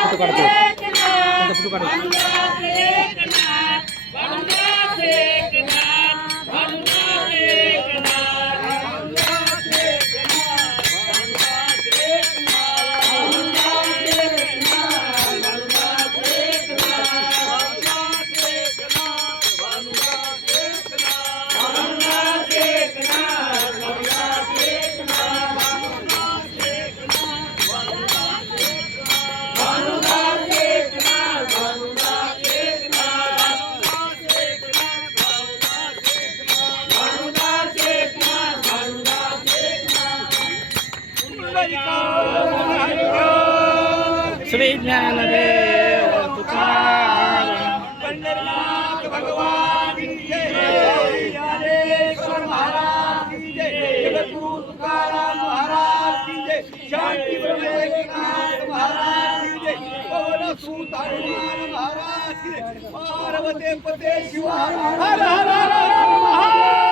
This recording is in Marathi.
फोटो काढतो फोटो काढतो श्री ज्ञानदेव तुकाराम पंढरनाथ भगवान की जय, ज्ञानेश्वर महाराज की जय, जगद्गुरु तुकाराम महाराज की जय, शांती ब्रह्मेकनाथ महाराज की जय, पवन सुत हनुमान महाराज की जय, पार्वती पते शिव हर हर हर हर महादेव।